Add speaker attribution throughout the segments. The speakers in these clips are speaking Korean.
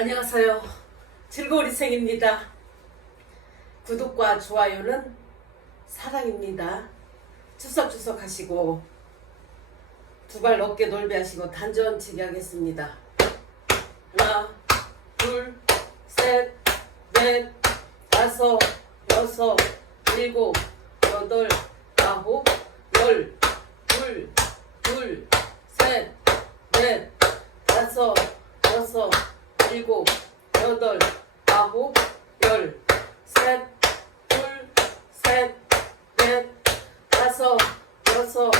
Speaker 1: 안녕하세요. 즐거운 이생입니다. 구독과 좋아요는 사랑입니다. 추석추석 하시고 두 발 어깨 넓이 하시고 단전치기 하겠습니다. 하나, 둘, 셋, 넷, 다섯, 여섯, 일곱, 여덟, 아홉, 열, 둘, 둘, 셋, 넷, 다섯, 여섯, 일곱, 여덟, 아홉, 열, 셋, 둘, 셋, 넷, 다섯, 여섯,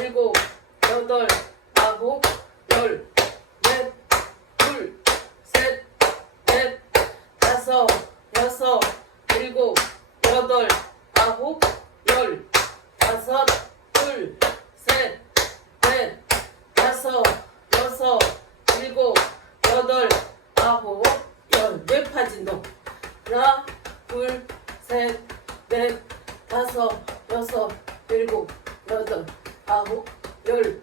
Speaker 1: 일곱, 여덟, 아홉, 열, 넷, 둘, 셋, 넷, 다섯, 여섯, 일곱, 여덟, 아홉, 열, 다섯, 둘, 셋, 넷, 다섯, 여섯, 일곱, 여덟, 아홉, 열. 네 파진 너. 하나, 둘, 셋, 넷, 다섯, 여섯, 일곱, 여덟, 아홉, 열.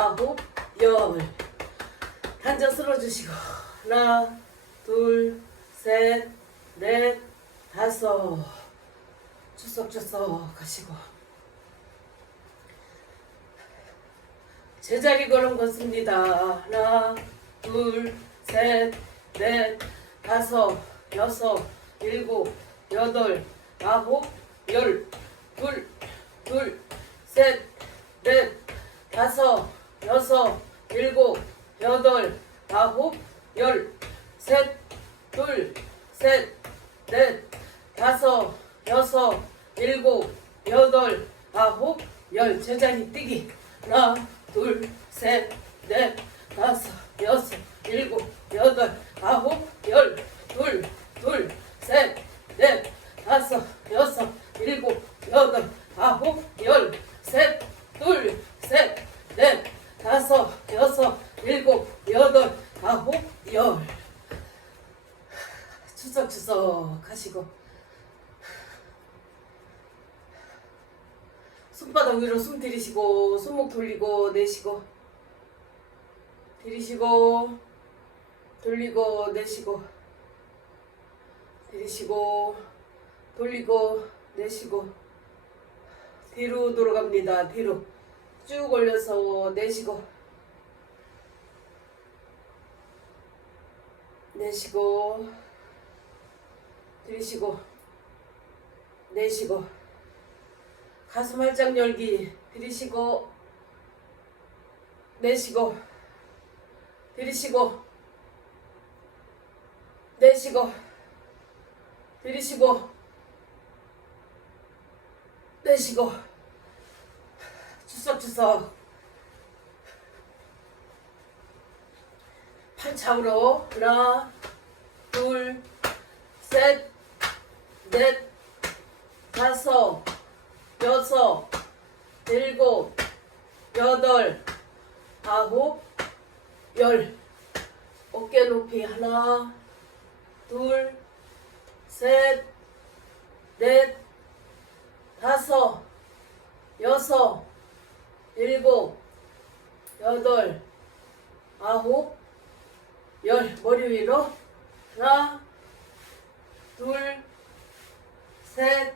Speaker 1: 아홉, 열. 단전 쓸어주시고 하나, 둘, 셋, 넷, 다섯. 추석추석 하시고 제자리 걸음 걷습니다. 하나, 둘, 셋, 넷, 다섯, 여섯, 일곱, 여덟, 아홉, 열, 둘, 둘, 셋, 넷, 다섯, 여섯, 일곱, 여덟, 아홉, 열, 셋, 둘, 셋, 넷, 다섯, 여섯, 일곱, 여덟, 아홉, 열. 제자리 뛰기. 하나, 둘, 셋, 넷, 다섯, 여섯, 일곱, 여덟, 아홉, 열. 둘, 둘, 셋, 넷, 다섯, 여섯, 일곱, 여덟, 아홉, 열. 셋, 둘, 셋, 넷, 다섯, 여섯, 일곱, 여덟, 아홉, 열. 추석추석 하시고. 손바닥 위로 숨 들이시고 손목 돌리고 내쉬고. 들이시고 돌리고 내쉬고. 들이시고 돌리고 내쉬고. 뒤로 돌아갑니다 뒤로 쭉 올려서 내쉬고. 내쉬고. 들이쉬고. 내쉬고. 가슴 활짝 열기. 들이쉬고. 내쉬고. 들이쉬고. 내쉬고. 들이쉬고. 내쉬고 추석추석 팔차으로 하나 둘 셋, 넷, 다섯, 여섯, 일곱, 여덟, 아홉, 열. 어깨 높이 하나, 둘, 셋, 넷, 다섯, 여섯, 일곱, 여덟, 아홉, 열. 머리 위로 하나, 둘, 셋,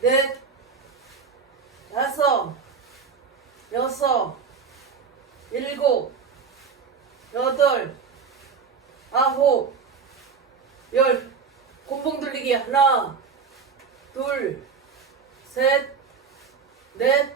Speaker 1: 넷, 다섯, 여섯, 일곱, 여덟, 아홉, 열. 곤봉 돌리기 하나, 둘, 셋, 넷,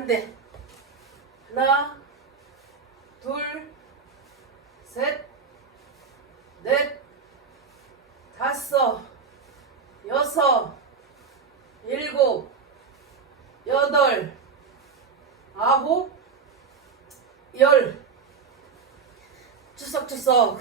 Speaker 1: 반대. 하나, 둘, 셋, 넷, 다섯, 여섯, 일곱, 여덟, 아홉, 열. 추석추석.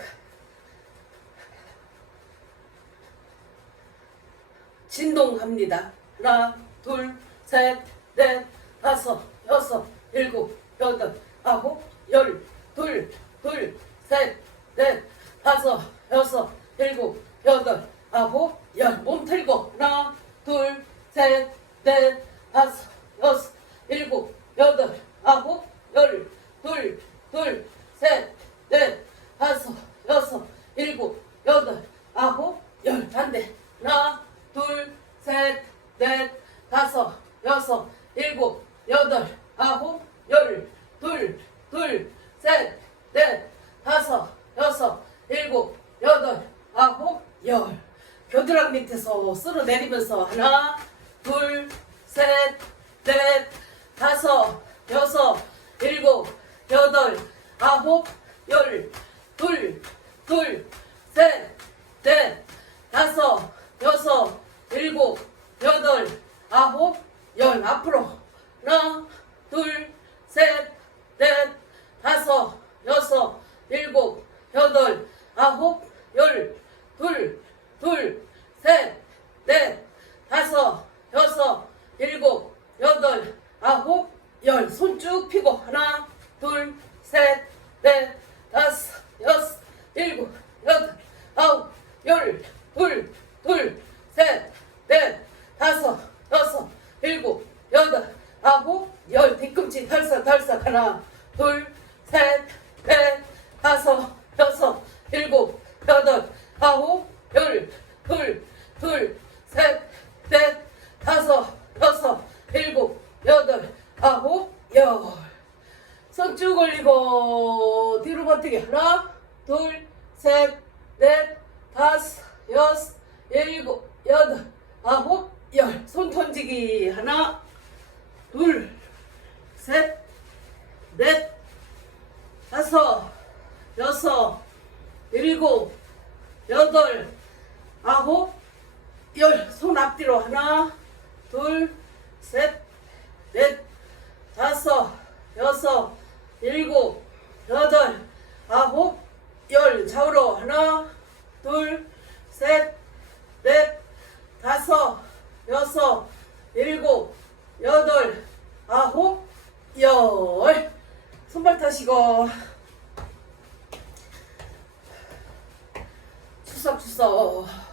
Speaker 1: 진동 갑니다. 하나, 둘, 셋, 넷, 다섯, 여섯, 일곱, 여덟, 아홉, 열. 둘, 둘, 셋, 넷, 다섯, 여섯, 일곱, 여덟, 아홉, 열. 몸 틀고. 하나, 둘, 셋, 넷, 다섯, 여섯, 일곱, 여덟, 아홉, 열. 둘, 둘, 셋, 넷, 다섯, 여섯, 일곱, 여덟, 아홉, 열. 반대. 하나, 둘, 셋, 넷, 다섯, 여섯, 일곱, 여덟, 아홉, 열. 둘, 둘, 셋, 넷, 다섯, 여섯, 일곱, 여덟, 아홉, 열. 겨드랑 밑에서 쓸어 내리면서 하나, 둘, 셋, 넷, 다섯, 여섯, 일곱, 여덟, 아홉, 열. 둘, 둘, 셋, 넷, 다섯, 여섯, 일곱, 여덟, 아홉, 열. 앞으로. 하나, 둘, 셋, 넷, 다섯, 여섯, 일곱, 여덟, 아홉, 열. 둘, 둘, 셋, 넷, 다섯, 여섯, 일곱, 여덟, 아홉, 열. 손 쭉 펴고. 하나, 둘, 셋, 넷, 다섯, 여섯, 일곱, 여덟, 아홉, 열. 둘, 둘, 셋, 넷, 다섯, 여섯, 일곱, 여덟, 아홉, 열. 뒤꿈치 덜썩 덜썩. 하나, 둘, 셋, 넷, 다섯, 여섯, 일곱, 여덟, 아홉, 열. 둘, 둘, 셋, 넷, 다섯, 여섯, 일곱, 여덟, 아홉, 열. 손 쭉 올리고 뒤로 버티기 하나 둘셋넷 다섯 여섯 일곱 여덟 아홉 열 손 던지기 하나 둘셋넷 다섯 여섯 일곱 여덟 아홉 열 손앞뒤로 하나 둘셋넷 다섯, 여섯, 일곱, 여덟, 아홉, 열. 좌우로 하나, 둘, 셋, 넷, 다섯, 여섯, 일곱, 여덟, 아홉, 열. 손발 타시고. 추석추석.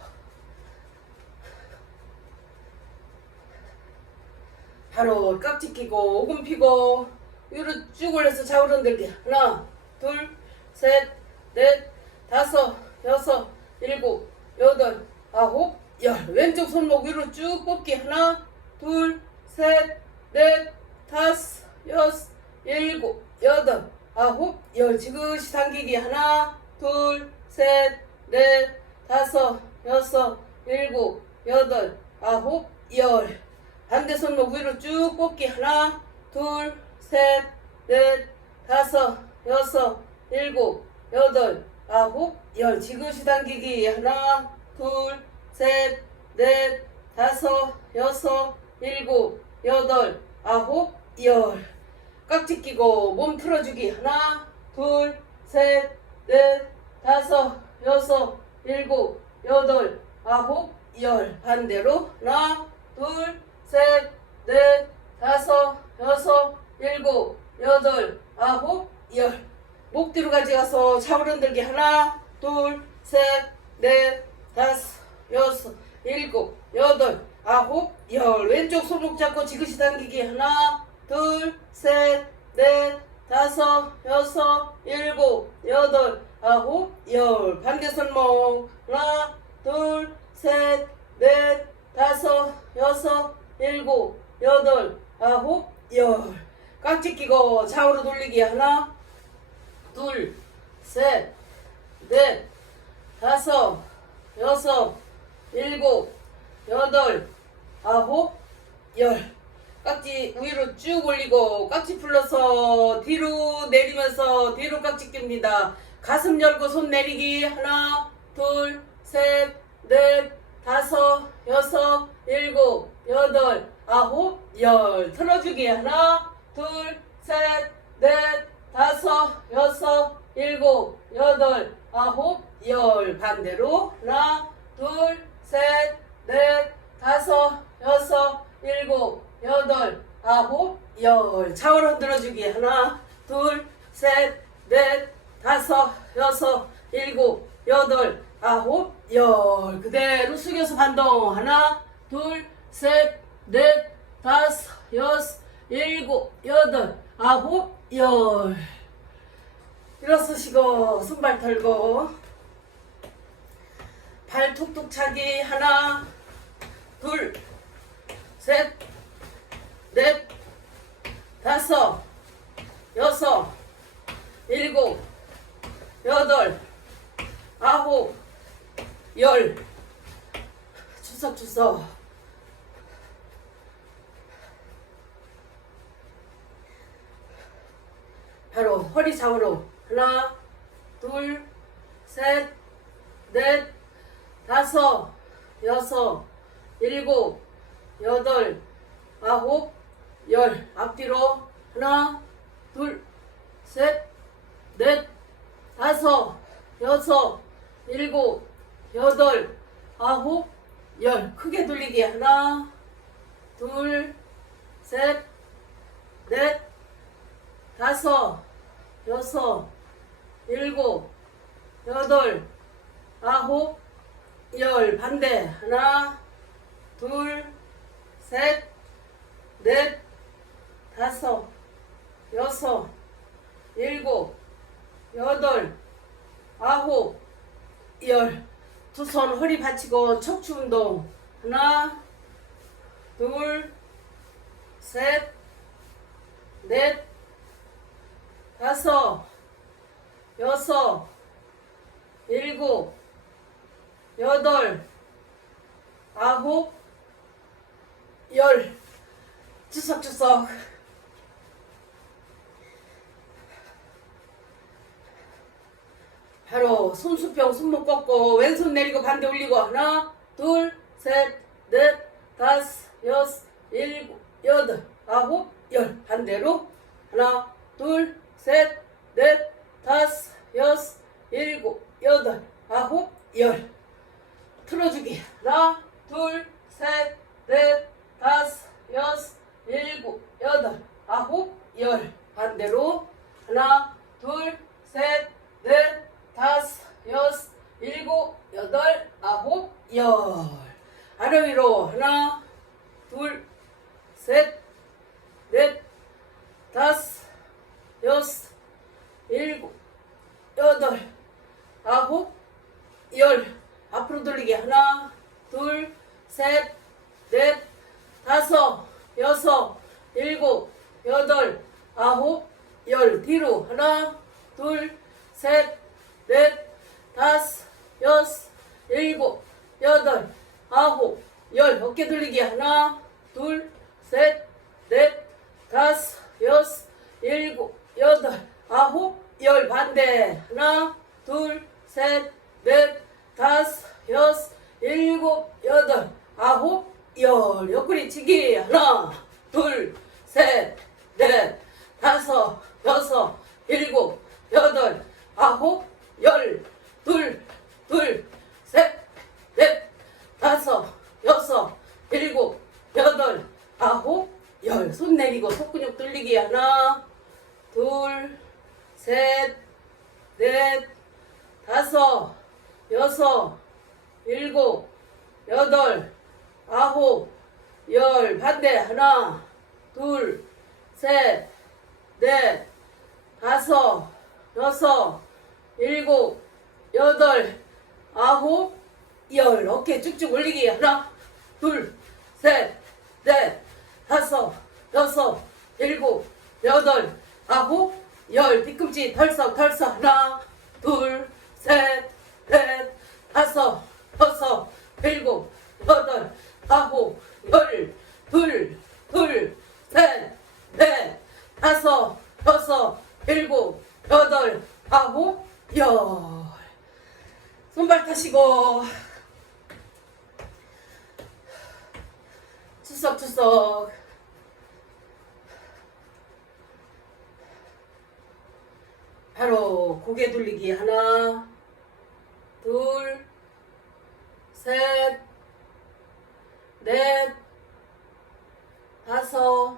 Speaker 1: 바로 깍지 끼고 오금 피고 위로 쭉 올려서 좌우로 흔들기 하나 둘셋넷 다섯 여섯 일곱 여덟 아홉 열. 왼쪽 손목 위로 쭉 뽑기. 하나 둘셋넷 다섯 여섯 일곱 여덟 아홉 열. 지그시 당기기. 하나 둘셋넷 다섯 여섯 일곱 여덟 아홉 열 반대 손목 위로 쭉 뽑기. 하나 둘 셋 넷 다섯 여섯 일곱 여덟 아홉 열. 지그시 당기기. 하나 둘 셋 넷 다섯 여섯 일곱 여덟 아홉 열. 깍지 끼고 몸 풀어주기. 하나 둘 셋 넷 다섯 여섯 일곱 여덟 아홉 열. 반대로 하나 둘 셋, 넷, 다섯, 여섯, 일곱, 여덟, 아홉, 열. 목 뒤로 가져가서 좌우로 흔들기 하나, 둘, 셋, 넷, 다섯, 여섯, 일곱, 여덟, 아홉, 열. 왼쪽 손목 잡고 지그시 당기기 하나, 둘, 셋, 넷, 다섯, 여섯, 일곱, 여덟, 아홉, 열. 반대 손목 하나, 둘, 셋, 넷, 다섯, 여섯, 일곱, 여덟, 아홉, 열. 깍지 끼고 좌우로 돌리기 하나, 둘, 셋, 넷, 다섯, 여섯, 일곱, 여덟, 아홉, 열. 깍지 위로 쭉 올리고 깍지 풀러서 뒤로 내리면서 뒤로 깍지 낍니다. 가슴 열고 손 내리기 하나, 둘, 셋, 넷, 다섯, 여섯, 일곱, 여덟, 아홉, 열. 틀어주기 하나, 둘, 셋, 넷, 다섯, 여섯, 일곱, 여덟, 아홉, 열. 반대로 하나, 둘, 셋, 넷, 다섯, 여섯, 일곱, 여덟, 아홉, 열. 좌우로 흔들어주기 하나, 둘, 셋, 넷, 다섯, 여섯, 일곱, 여덟, 아홉, 열. 그대로 숙여서 반동. 하나, 둘, 셋, 넷, 다섯, 여섯, 일곱, 여덟, 아홉, 열. 일어서시고 손발 털고 발 툭툭 차기 하나, 둘, 셋, 넷, 다섯, 여섯, 일곱, 여덟, 아홉, 열. 추석추석. 바로 허리 좌우로 하나, 둘, 셋, 넷, 다섯, 여섯, 일곱, 여덟, 아홉, 열. 앞뒤로 하나, 둘, 셋, 넷, 다섯, 여섯, 일곱, 여덟, 아홉, 열. 크게 돌리기 하나, 둘, 셋, 넷, 다섯, 여섯, 일곱, 여덟, 아홉, 열. 반대 하나, 둘, 셋, 넷, 다섯, 여섯, 일곱, 여덟, 아홉, 열. 두 손 허리 받치고 척추 운동. 하나, 둘, 셋, 넷, 다섯, 여섯, 일곱, 여덟, 아홉, 열. 추석추석. 바로 손수평 손목 꺾고 왼손 내리고 반대 올리고 하나 둘 셋 넷 다섯 여섯 일곱 여덟 아홉 열 반대로 하나 둘 셋 넷 다섯 여섯 일곱 여덟 아홉 열. 틀어주기. 하나 둘 셋 넷 다섯 여섯 일곱 여덟 아홉 열. 반대로. 하나 둘 셋 넷 다섯 여섯 일곱 여덟 아홉 열. 아래 위로. 하나 둘 셋 넷 다섯 여섯 일곱 여덟 아홉 열. 앞으로 돌리기. 하나 둘 셋 넷 다섯 여섯 일곱 여덟 아홉 열. 뒤로. 하나 둘 셋 넷 다섯 여섯 일곱 여덟 아홉 열. 어깨 돌리기. 하나 둘 셋 넷 다섯 여섯 일곱 여덟 아홉 열 반대. 하나 둘 셋 넷 다섯 여섯 일곱 여덟 아홉 열. 옆구리 치기. 하나 둘 셋 넷 다섯 여섯 일곱 여덟 아홉 열. 둘 둘 셋 넷 다섯 여섯 일곱 여덟 아홉 열. 손 내리고 속근육 돌리기. 하나 둘 셋 넷 다섯 여섯 일곱 여덟 아홉 열. 반대. 하나 둘 셋 넷 다섯 여섯 일곱 여덟 아홉 열. 어깨 쭉쭉 올리기. 하나 둘, 셋, 넷, 다섯, 여섯, 일곱, 여덟, 아홉, 열. 뒤꿈치 덜썩 덜썩. 하나, 둘, 셋, 넷, 다섯, 일곱, 여덟, 아홉, 열. 둘, 둘, 셋, 넷, 다섯, 여섯, 일곱, 여덟, 아홉, 열. 손발 타시고 추석추석 바로 고개 돌리기 하나 둘셋넷 다섯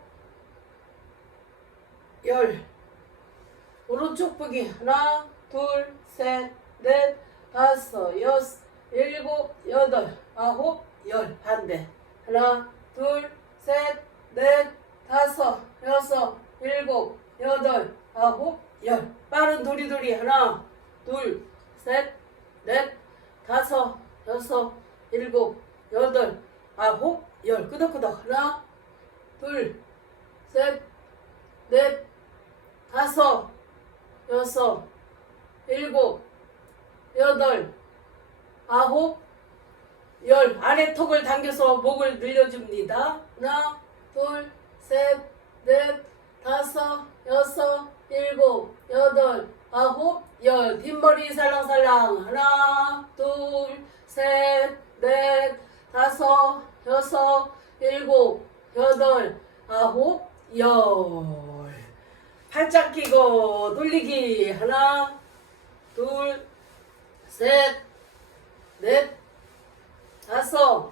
Speaker 1: 열. 오른쪽 보기. 하나 둘 셋 넷 다섯 여섯 일곱 여덟 아홉 열. 반대. 하나 둘 셋 넷 다섯 여섯 일곱 여덟 아홉 열. 빠른 도리도리. 하나 둘 셋 넷 다섯 여섯 일곱 여덟 아홉 열. 끄덕끄덕. 하나 둘 셋 넷 다섯 여섯 일곱 여덟 아홉 열. 아래 턱을 당겨서 목을 늘려줍니다. 하나 둘 셋 넷 다섯 여섯 일곱 여덟 아홉 열. 뒷머리 살랑살랑. 하나 둘 셋 넷 다섯 여섯 일곱 여덟 아홉 열 팔짱 끼고 돌리기 하나 둘 셋, 넷, 다섯,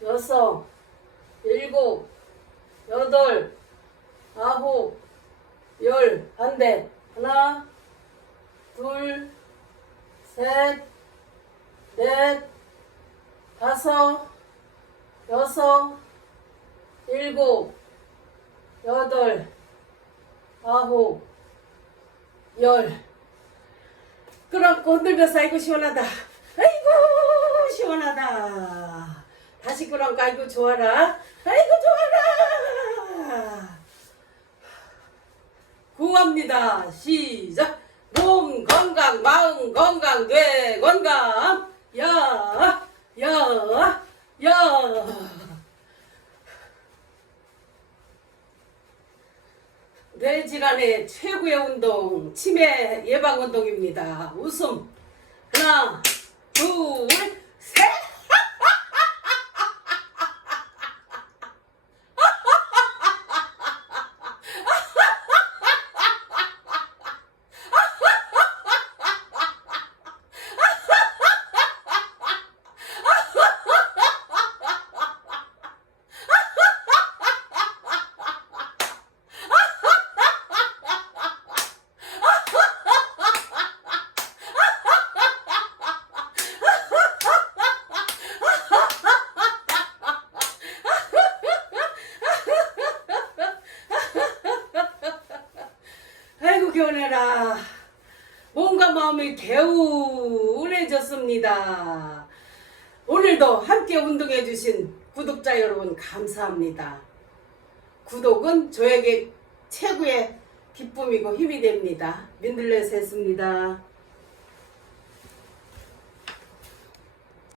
Speaker 1: 여섯, 일곱, 여덟, 아홉, 열. 반대. 하나, 둘, 셋, 넷, 다섯, 여섯, 일곱, 여덟, 아홉, 열. 끌어안고 흔들면서 아이고 시원하다. 아이고 시원하다. 다시 끌어안고 아이고 좋아라. 아이고 좋아라. 구합니다. 시작. 몸 건강 마음 건강 뇌 건강. 야 야 야 뇌질환의 최고의 운동 치매 예방 운동입니다. 웃음 하나 둘셋 아이고 개운해라 몸과 마음이 개운해졌습니다. 오늘도 함께 운동해 주신 구독자 여러분 감사합니다. 구독은 저에게 최고의 기쁨이고 힘이 됩니다. 민들레스 했습니다.